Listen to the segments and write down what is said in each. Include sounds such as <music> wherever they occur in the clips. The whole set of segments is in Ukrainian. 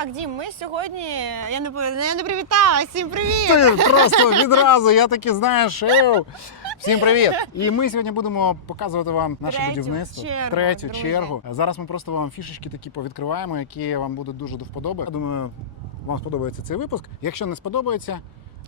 Так, Дім, ми сьогодні. Я не я не привітала. Всім привіт! Ти просто відразу, я таки знаєш. Ев. Всім привіт! І ми сьогодні будемо показувати вам наше Третю будівництво. чергу, третю друзі. чергу. Зараз ми просто вам фішечки такі повідкриваємо, які вам будуть дуже до вподоби. Я думаю, вам сподобається цей випуск. Якщо не сподобається,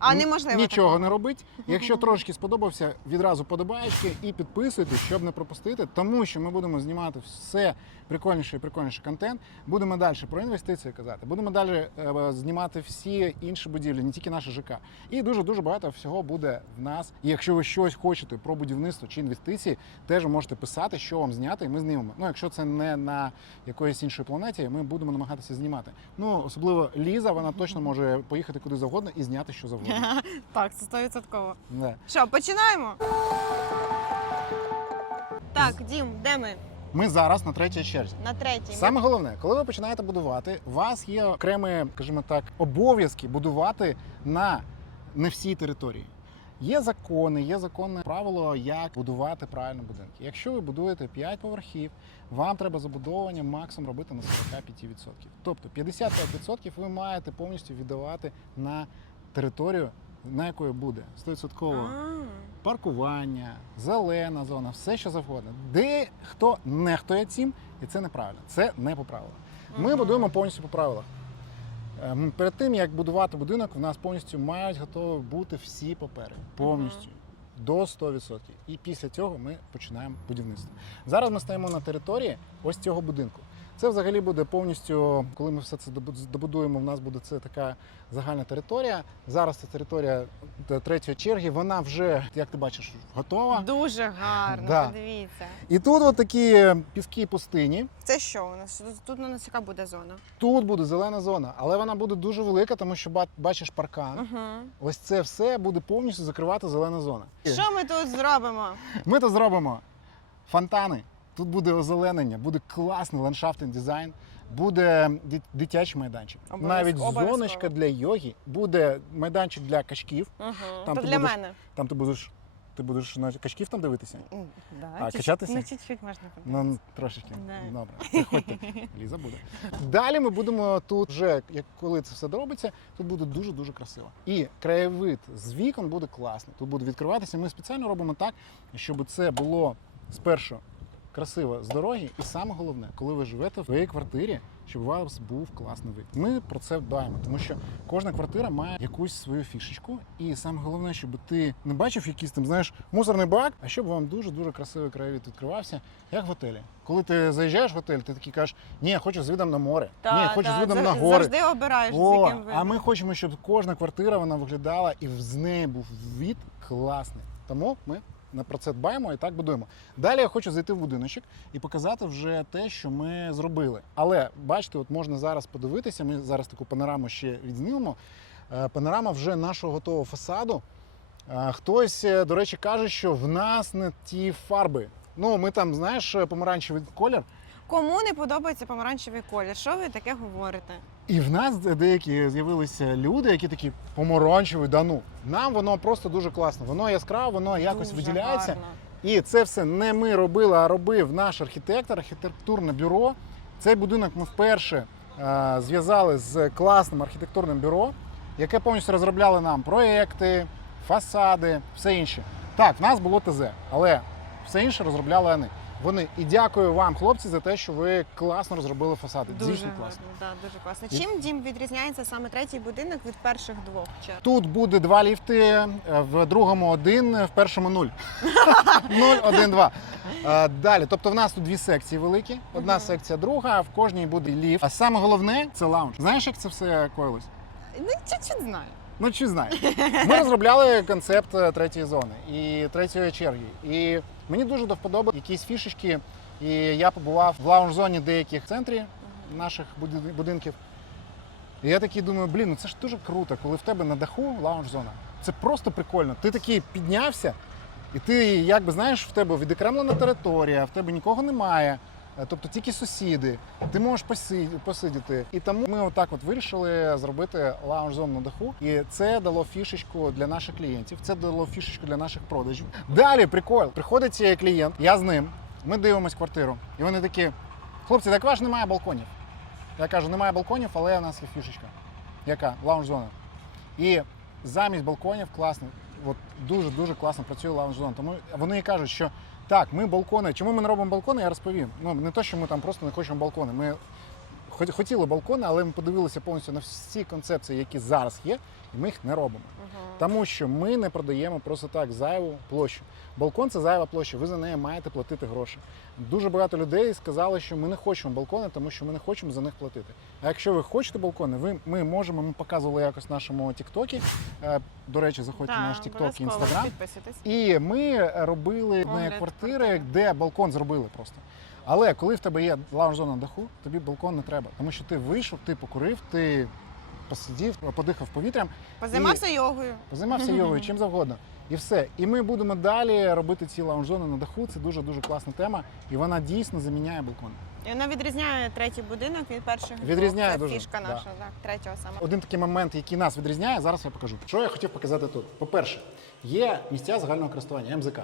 А неможливо нічого такого. не робить. Якщо <laughs> трошки сподобався, відразу подобаєчки і підписуйтесь, щоб не пропустити, тому що ми будемо знімати все прикольніше і прикольніше контент. Будемо далі про інвестиції казати. Будемо далі е, знімати всі інші будівлі, не тільки наше ЖК. І дуже дуже багато всього буде в нас. І якщо ви щось хочете про будівництво чи інвестиції, теж можете писати, що вам зняти, і ми знімемо. Ну, якщо це не на якоїсь іншій планеті, ми будемо намагатися знімати. Ну особливо Ліза, вона точно може поїхати куди завгодно і зняти що завгодно. <laughs> Так, це стовідсотково. Да. Що, починаємо? Так, Дім, де ми? Ми зараз на третій черзі. На третій. Саме головне, коли ви починаєте будувати, у вас є окремі, скажімо так, обов'язки будувати на не всій території. Є закони, є законне правило, як будувати правильно будинки. Якщо ви будуєте 5 поверхів, вам треба забудовування максимум робити на 45%. Тобто 55% ви маєте повністю віддавати на територію, на якої буде 100% паркування, зелена зона, все що завгодно. Де хто нехтує цим, і це неправильно. Це не по правилах. Ми будуємо повністю по правилах. Ем, Перед тим як будувати будинок, в нас повністю мають готові бути всі папери. Повністю. До 100%. І після цього ми починаємо будівництво. Зараз ми стоїмо на території ось цього будинку. Це взагалі буде повністю, коли ми все це добу- добудуємо, в нас буде це така загальна територія. Зараз це територія е, третьої черги. Вона вже, як ти бачиш, готова. Дуже гарно, Да. подивіться. І тут от такі піски пустині. Це що у нас? Тут- Тут у нас яка буде зона? Тут буде зелена зона, але вона буде дуже велика, тому що ба- бачиш паркан. Угу. Ось це все буде повністю закривати зелена зона. Що ми тут зробимо? Ми то зробимо фонтани. Тут буде озеленення, буде класний ландшафтний дизайн, буде дитячий майданчик. Обов'язково, Навіть зоночка для йоги, буде майданчик для качків. Угу. Там То ти для будеш- мене. Там ти будеш. Ти будеш на качків там дивитися? Да, А, чуть- качатися? Ну, чуть-чуть можна Ну, трошечки. Да. Добре. Приходьте. <laughs> Ліза буде. Далі ми будемо тут вже, як коли це все доробиться, тут буде дуже-дуже красиво. І краєвид з вікон буде класний. Тут буде відкриватися. Ми спеціально робимо так, щоб це було спершу красиво з дороги, і саме головне, коли ви живете в своїй квартирі, щоб у вас був класний вид. Ми про це дбаємо, тому що кожна квартира має якусь свою фішечку. І саме головне, щоб ти не бачив якийсь там, знаєш, мусорний бак, а щоб вам дуже дуже красивий краєвид відкривався, як в готелі. Коли ти заїжджаєш в готель, ти такий кажеш, ні, я хочу з видом на море, Та, ні, хочу та, з видом зав- на гори. Завжди обираєш, з О, яким а ми хочемо, щоб кожна квартира вона виглядала і з неї був від класний. Тому ми на про це дбаємо і так будуємо. Далі я хочу зайти в будиночок і показати вже те, що ми зробили. Але бачите, от можна зараз подивитися. Ми зараз таку панораму ще відзнімемо. Е, Панорама вже нашого готового фасаду. Е, Хтось, е, до речі, каже, що в нас не ті фарби. Ну, ми там, знаєш, помаранчевий колір. Кому не подобається помаранчевий колір? Що ви таке говорите? І в нас деякі з'явилися люди, які такі помаранчеві, да ну. Нам воно просто дуже класно. Воно яскраве, воно якось Дуже виділяється. гарно. І це все не ми робили, а робив наш архітектор, архітектурне бюро. Цей будинок ми вперше е, зв'язали з класним архітектурним бюро, яке повністю розробляло нам проекти, фасади, все інше. Так, в нас було ТЗ, але все інше розробляли вони. Вони і дякую вам, хлопці, за те, що ви класно розробили фасади. Дуже Дійсно гарно, класно. да, дуже класно. І- Чим дім відрізняється саме третій будинок від перших двох черг? Тут буде два ліфти, е, в другому один, в першому нуль. <laughs> Нуль, один, два. Е, Далі, тобто в нас тут дві секції великі. Одна Мгм. секція, друга, в кожній буде ліфт. А саме головне це лаунж. Знаєш, як це все коїлось? Ну, чуть-чуть знаю. Ну чи знаєш? <laughs> Ми розробляли концепт е, третьої зони і третьої черги. І мені дуже до вподоби якісь фішечки. І я побував в лаунж-зоні деяких центрів наших будинків. І я такий думаю, блін, ну це ж дуже круто, коли в тебе на даху лаунж-зона. Це просто прикольно. Ти такий піднявся, і ти, якби знаєш, в тебе відокремлена територія, в тебе нікого немає. Е, Тобто тільки сусіди, ти можеш посидіти. І тому ми отак от вирішили зробити лаунж-зону на даху. І це дало фішечку для наших клієнтів, це дало фішечку для наших продажів. Далі прикол. Приходить клієнт, я з ним, ми дивимось квартиру. І вони такі: хлопці, так у вас немає балконів. Я кажу, немає балконів, але у нас є фішечка. Яка? Лаунж-зона. І замість балконів класно, от дуже-дуже класно працює лаунж-зона. Тому вони кажуть, що так, ми балкони. Чому ми не робимо балкони, я розповім. Ну, не то, що ми там просто не хочемо балкони. Ми хотіли балкони, але ми подивилися повністю на всі концепції, які зараз є, і ми їх не робимо. Тому що ми не продаємо просто так зайву площу. Балкон це зайва площа, ви за неї маєте платити гроші. Дуже багато людей сказали, що ми не хочемо балкони, тому що ми не хочемо за них платити. А якщо ви хочете балкони, ви ми можемо. Ми показували якось в нашому Тіктокі. Е, До речі, заходьте на наш Тікток і Інстаграм. І ми робили Огляд квартири, квартири. де балкон зробили просто. Але коли в тебе є лаунж-зона на даху, тобі балкон не треба. Тому що ти вийшов, ти покурив, ти посидів, подихав повітрям, Позаймався йогою. позаймався <laughs> йогою, чим завгодно. І все. І ми будемо далі робити ці лаунж-зони на даху. Це дуже дуже класна тема, і вона дійсно заміняє балкон. І вона відрізняє третій будинок від перших. двох. Відрізняє Це дуже, фішка да. наша, так, третього саме. Один такий момент, який нас відрізняє, зараз я покажу. Що я хотів показати тут? По-перше, є місця загального користування МЗК.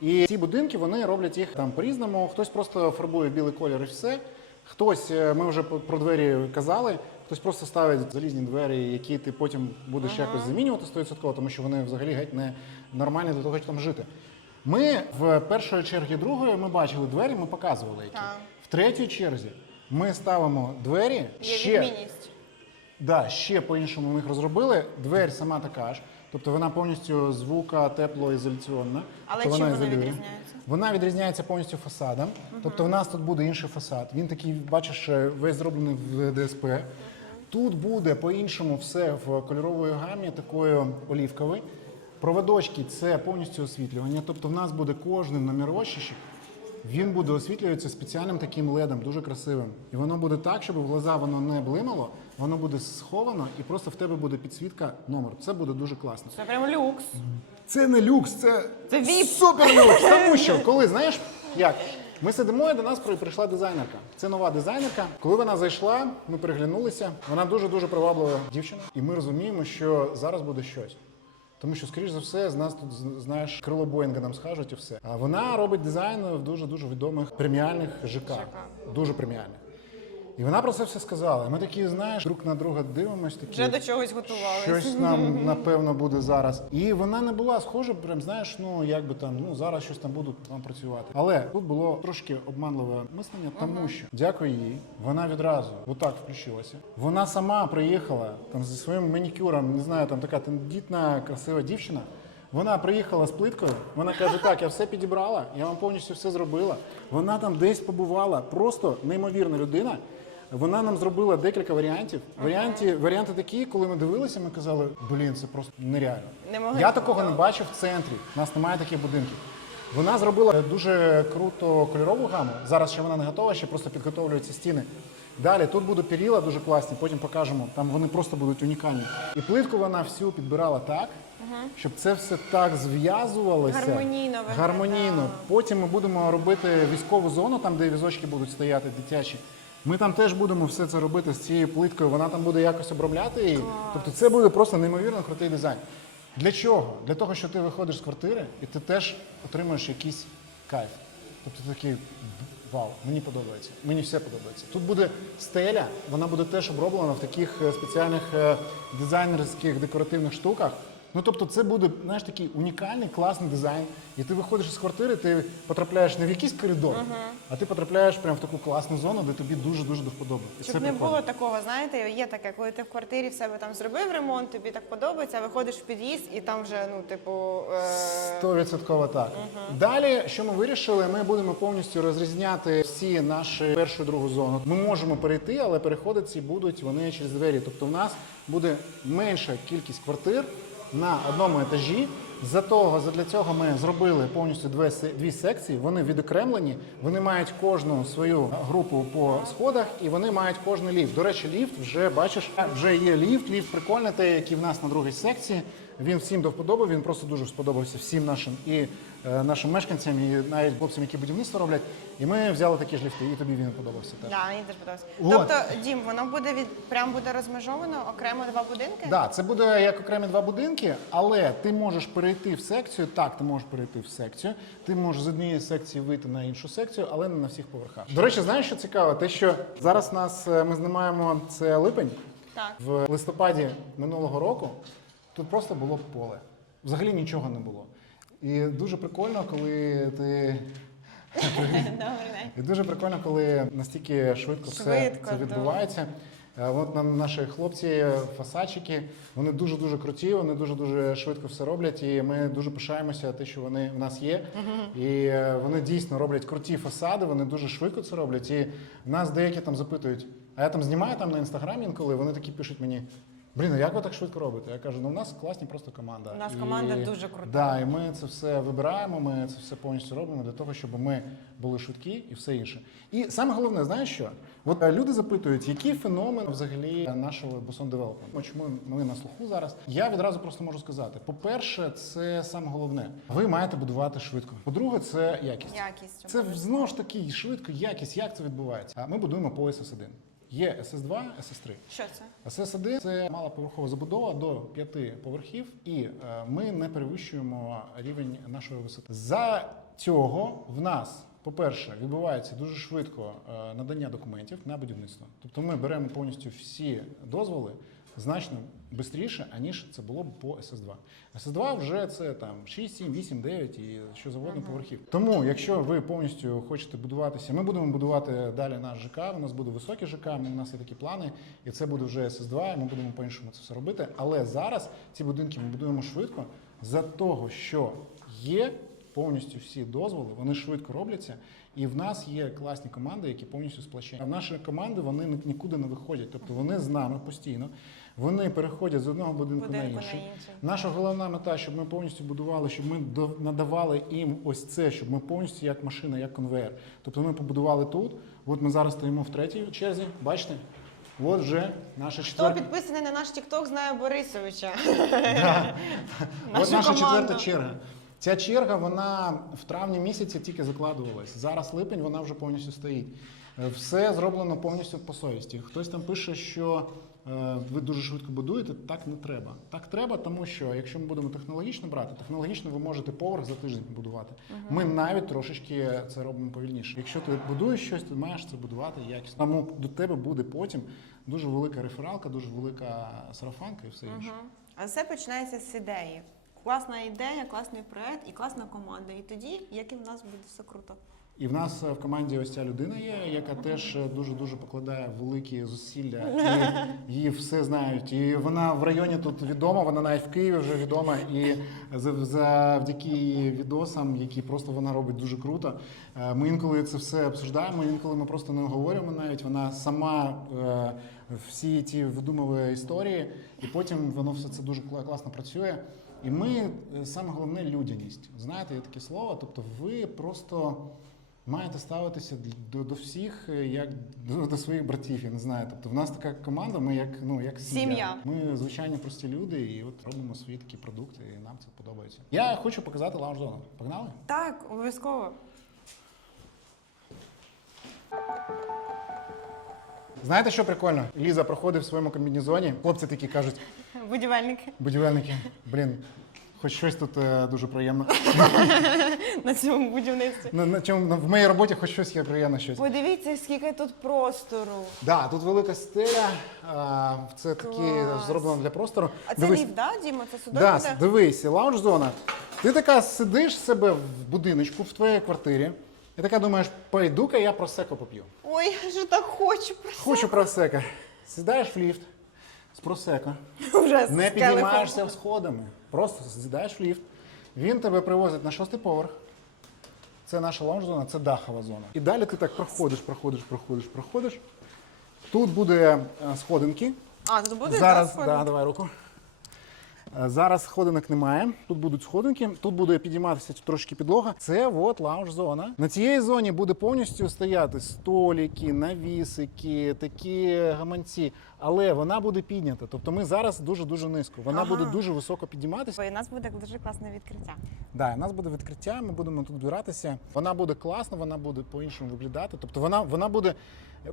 І ці будинки вони роблять їх там по-різному. Хтось просто фарбує білий колір і все. Хтось, е, ми вже про двері казали, хтось просто ставить залізні двері, які ти потім будеш якось замінювати 100%, тому що вони взагалі геть не нормальні для того, щоб там жити. Ми в першої черги другої ми бачили двері, ми показували які. Так. В третій черзі ми ставимо двері Є ще відмінність. Да, ще по-іншому ми їх розробили. Двері сама така ж. Тобто вона повністю звука теплоізоляційна. Але Тобто чим вона ізолює. відрізняється? Вона відрізняється повністю фасадом. Тобто в нас тут буде інший фасад. Він такий, бачиш, е, весь зроблений в ДСП. Тут буде по-іншому все в кольоровій гамі, такою олівковою. Проводочки це повністю освітлювання. Тобто в нас буде кожен номерочок, він буде освітлюватися спеціальним таким ледом, дуже красивим. І воно буде так, щоб в глаза воно не блимало, воно буде сховано і просто в тебе буде підсвітка номеру. Це буде дуже класно. Це прям люкс. Це не люкс, це, Це VIP. супер люкс. <laughs> Тому що, коли знаєш, як ми сидимо і до нас при- прийшла дизайнерка. Це нова дизайнерка. Коли вона зайшла, ми переглянулися. Вона дуже дуже приваблива дівчина, і ми розуміємо, що зараз буде щось. Тому що, скоріш за все, з нас тут знаєш, крило Боїнга нам скажуть і все. А вона робить дизайн в дуже дуже відомих преміальних ЖК. Дуже преміальних. І вона про це все сказала. І ми такі, знаєш, друг на друга дивимося, такі. Вже до чогось готувалися. Щось <laughs> нам напевно буде зараз. І вона не була схожа, прям знаєш, ну як би там, ну зараз щось там будуть там працювати. Але тут було трошки обманливе мислення, тому що дякую їй. Вона відразу отак включилася. Вона сама приїхала там зі своїм манікюром, не знаю, там така тендітна, красива дівчина. Вона приїхала з плиткою. Вона каже: Так, я все підібрала, я вам повністю все зробила. Вона там десь побувала, просто неймовірна людина. Вона нам зробила декілька варіантів. Варіанти, варіанти такі, коли ми дивилися, ми казали, блін, це просто нереально. Не могли Я такого не бачив в центрі. У нас немає таких будинків. Вона зробила дуже круто кольорову гаму. Зараз ще вона не готова, ще просто підготовлюються стіни. Далі тут будуть періла дуже класні, потім покажемо. Там вони просто будуть унікальні. І плитку вона всю підбирала так, щоб це все так зв'язувалося. Гармонійно виглядало. Гармонійно. Потім ми будемо робити військову зону, там де візочки будуть стояти дитячі. Ми там теж будемо все це робити з цією плиткою. Вона там буде якось обробляти її. Тобто це буде просто неймовірно крутий дизайн. Для чого? Для того, що ти виходиш з квартири і ти теж отримуєш якийсь кайф. Тобто ти такий вау, мені подобається, мені все подобається. Тут буде стеля, вона буде теж оброблена в таких е, спеціальних е, дизайнерських декоративних штуках. Ну тобто, це буде знаєш такий унікальний, класний дизайн. І ти виходиш з квартири, ти потрапляєш не в якийсь коридор, а ти потрапляєш прямо в таку класну зону, де тобі дуже дуже до вподоби. І Щоб це не прикольно. було такого, знаєте, є таке, коли ти в квартирі в себе там зробив ремонт, тобі так подобається, а виходиш в під'їзд і там вже, ну, типу. Е... Стовідсотково так. Далі, що ми вирішили, ми будемо повністю розрізняти всі наші першу і другу зону. Ми можемо перейти, але переходи ці будуть вони через двері. Тобто, в нас буде менша кількість квартир на одному етажі. За того, для цього ми зробили повністю дві, дві секції. Вони відокремлені, вони мають кожну свою групу по сходах, і вони мають кожний ліфт. До речі, ліфт вже бачиш, вже є ліфт. Ліфт прикольний, той, який в нас на другій секції. Він всім до вподоби, він просто дуже сподобався всім нашим і нашим мешканцям, і навіть хлопцям, які будівництво роблять. І ми взяли такі ж ліфти, і тобі він подобався теж. Да, мені теж подобається. Вот. Тобто, Дім, воно буде від прям буде розмежовано окремо два будинки? Да, це буде як окремі два будинки, але ти можеш перейти в секцію. Так, ти можеш перейти в секцію. Ти можеш з однієї секції вийти на іншу секцію, але не на всіх поверхах. До речі, знаєш, що цікаво? Те, що зараз нас е, ми знімаємо це липень Так. в листопаді минулого року. Тут просто було поле. Взагалі нічого не було. І дуже прикольно, коли ти <laughs> і дуже прикольно, коли настільки швидко, все Швидко, це відбувається. Е, От нам наші хлопці, фасадчики, вони дуже дуже круті, вони дуже дуже швидко все роблять. І ми дуже пишаємося те, що вони в нас є. І е, вони дійсно роблять круті фасади, вони дуже швидко це роблять. І нас деякі там запитують, а я там знімаю там на інстаграмі інколи. Вони такі пишуть мені. Блін, а як ви так швидко робите? Я кажу, ну у нас класні просто команда. У нас команда дуже крута. Да, і ми це все вибираємо, ми це все повністю робимо для того, щоб ми були швидкі і все інше. І саме головне, знаєш що? От е, люди запитують, який феномен взагалі нашого Boson Development? Чому ми на слуху зараз? Я відразу просто можу сказати: по-перше, це саме головне. Ви маєте будувати швидко. По-друге, це якість. Якість. Це знову ж таки швидко, якість. Як це відбувається? А Ми будуємо по SS1. Є СС2, СС3. Що це? СС1 це малоповерхова забудова до п'яти поверхів, і е, ми не перевищуємо рівень нашої висоти. За цього в нас, по-перше, відбувається дуже швидко е, надання документів на будівництво. Тобто ми беремо повністю всі дозволи значно швидше, аніж це було б по СС2. СС2 вже це там 6, 7, 8, 9 і що завгодно поверхів. Тому, якщо ви повністю хочете будуватися, ми будемо будувати далі наш ЖК. У нас буде високий ЖК. У нас є такі плани, і це буде вже СС2, і ми будемо по-іншому це все робити. Але зараз ці будинки ми будуємо швидко за того, що є повністю всі дозволи, вони швидко робляться. І в нас є класні команди, які повністю сплачені. А наші команди вони ні- нікуди не виходять. Тобто вони з нами постійно. Вони переходять з одного будинку, Будинку на на інший. інший. Наша головна мета, щоб ми повністю будували, щоб ми до- надавали їм ось це, щоб ми повністю як машина, як конвейер. Тобто ми побудували тут. От ми зараз стоїмо в третій черзі. Бачите? От вже наша Хто четверта. підписаний на наш TikTok, знає Борисовича. <laughs> От Нашу наша команду. четверта черга. Ця черга вона в травні місяці тільки закладувалась. Зараз липень вона вже повністю стоїть. Е, Все зроблено повністю по совісті. Хтось там пише, що ви дуже швидко будуєте. Так не треба. Так треба, тому що якщо ми будемо технологічно брати, технологічно ви можете поверх за тиждень побудувати. Ми навіть трошечки це робимо повільніше. Якщо ти будуєш щось, ти маєш це будувати якісно. Тому до тебе буде потім дуже велика рефералка, дуже велика сарафанка і все інше. А все починається з ідеї. Класна ідея, класний проект і класна команда. І тоді, як і в нас буде все круто. І в нас е, в команді ось ця людина є, яка теж дуже дуже покладає великі зусилля, і <laughs> її все знають. І вона в районі тут відома, вона навіть в Києві вже відома. І завдяки її відосам, які просто вона робить дуже круто. е, Ми інколи це все обсуждаємо, інколи ми просто не говоримо навіть. Вона сама е, всі ті видумує історії, і потім воно все це дуже класно працює. І ми саме головне людяність. Знаєте, є таке слово. Тобто, ви просто маєте ставитися до, до всіх е, як до, до своїх братів. Я не знаю. Тобто, в нас така команда, ми як ну як сім'я. Сім'я. Ми звичайні прості люди, і от робимо свої такі продукти, і нам це подобається. Я хочу показати лаунж зону. Погнали? Так, обов'язково. Знаєте, що прикольно? Ліза проходить в своєму комбінезоні. Хлопці такі кажуть, Будівельники будівельники, блін, хоч щось тут е, дуже приємно. <laughs> на цьому будівництві. На, на чому в моїй роботі хоч щось є приємне щось. Подивіться, скільки тут простору. Да, тут велика стеля. а, Це такі Клас. зроблено для простору. А це Дивись, ліфт, да, Діма? Це сюди да, буде? дивись, лаунж зона. Ти така сидиш себе в будиночку в твоїй квартирі. І така думаєш, пойду-ка я просеко поп'ю. Ой, я ж так хочу. Хочу просека. Сідаєш в ліфт з просека. <laughs> Вже Не піднімаєшся сходами. Просто сідаєш в ліфт. Він тебе привозить на шостий поверх. Це наша лаунж-зона, це дахова зона. І далі ти так проходиш, проходиш, проходиш, проходиш. Тут буде е, сходинки. А, тут буде Зараз, да, да, давай руку. Е, Зараз сходинок немає. Тут будуть сходинки, тут буде підійматися трошки підлога. Це от лаунж-зона. На цій зоні буде повністю стояти столики, навісики, такі гаманці. Але вона буде піднята. Тобто ми зараз дуже дуже низько. Вона Ага. буде дуже високо підійматися. Бо у нас буде дуже класне відкриття. Да, у нас буде відкриття, ми будемо тут збиратися. Вона буде класна, вона буде по-іншому виглядати. Тобто вона, вона буде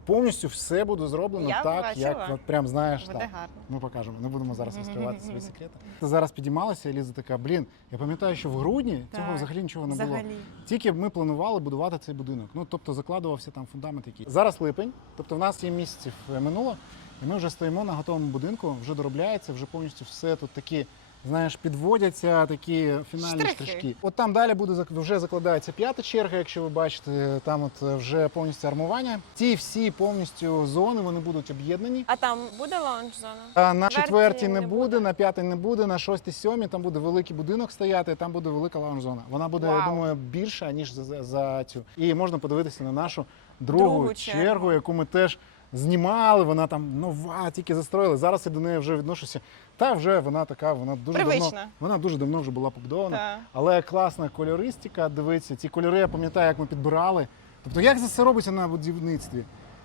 повністю все буде зроблено Я так, бачила. як от прям знаєш. Буде так. гарно. Ми покажемо. Не будемо зараз розкривати свої секрети. Зараз підіймалася, і Ліза така: блін, я пам'ятаю, що в грудні цього взагалі нічого не було. Взагалі. Тільки ми планували будувати цей будинок. Ну тобто закладувався там фундамент який. Зараз липень, тобто в нас 7 місяців е, минуло, і ми вже стоїмо на готовому будинку, вже доробляється, вже повністю все тут такі. Знаєш, підводяться такі фінальні Штрихи. штришки. От там далі буде вже закладається п'ята черга, якщо ви бачите, там от е, вже повністю армування. Ці всі повністю зони вони будуть об'єднані. А там буде лаунж-зона? А на Четвертій не не буде, буде. на п'ятій не буде, на шостій, сьомій там буде великий будинок стояти, там буде велика лаунж-зона. Вона буде, я думаю, більша ніж за, за, цю. І можна подивитися на нашу другу, Другу чергу, чергу. яку ми теж знімали. Вона там нова, тільки застроїли. Зараз я до неї вже відношуся. Та вже вона така, вона дуже давно, вона дуже давно вже була побудована. Та. Але класна кольористика, дивиться, ці кольори я пам'ятаю, як ми підбирали. Тобто, як це все робиться на будівництві?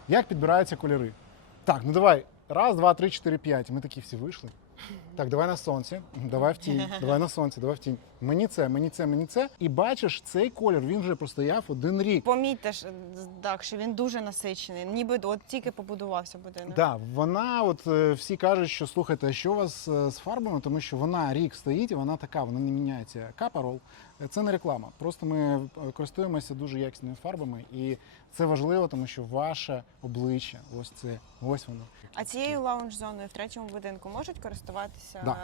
Як підбираються кольори? Так, ну давай. Раз, два, три, чотири, п'ять. Ми такі всі вийшли. Так, давай на сонці, давай в тінь, <laughs> давай на сонці, давай в тінь. Мені це, мені це, мені це. І бачиш, цей колір він вже простояв один рік. Помітьте ж так, що він дуже насичений. Ніби от тільки побудувався будинок. Да, вона, от е, всі кажуть, що слухайте, що у вас е, з фарбами, тому що вона рік стоїть і вона така, вона не міняється. Капарол це не реклама. Просто ми е, користуємося дуже якісними фарбами, і це важливо, тому що ваше обличчя, ось це, ось воно. А цією лаунж-зоною в третьому будинку можуть користуватися? Да.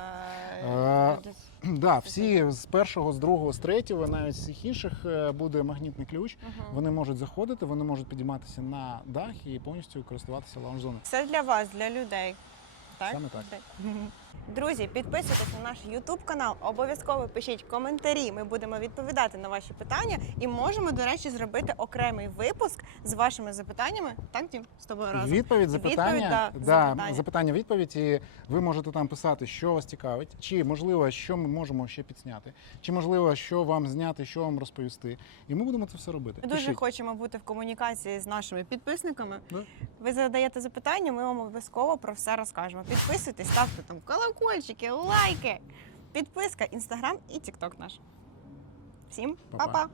е, Е. <clears throat> Да, всі з першого, з другого, з третього, навіть з всіх інших е, буде магнітний ключ. Мгм. Вони можуть заходити, вони можуть підійматися на дах і повністю користуватися лаунж-зоною. Це для вас, для людей. Так? Саме так. <laughs> Друзі, підписуйтесь на наш YouTube канал, обов'язково пишіть коментарі. Ми будемо відповідати на ваші питання і можемо, до речі, зробити окремий випуск з вашими запитаннями. Так, Дім, з тобою разом. Відповідь, запитання, Відповідь, да, запитання. запитання, відповідь. І ви можете там писати, що вас цікавить, чи можливо, що ми можемо ще підсняти, чи можливо, що вам зняти, що вам розповісти. І ми будемо це все робити. Ми дуже хочемо бути в комунікації з нашими підписниками. Да. Ви задаєте запитання, ми вам обов'язково про все розкажемо. Підписуйтесь, ставте там колокольчики, лайки, підписка, інстаграм і тікток наш. Всім Па-па. па-па!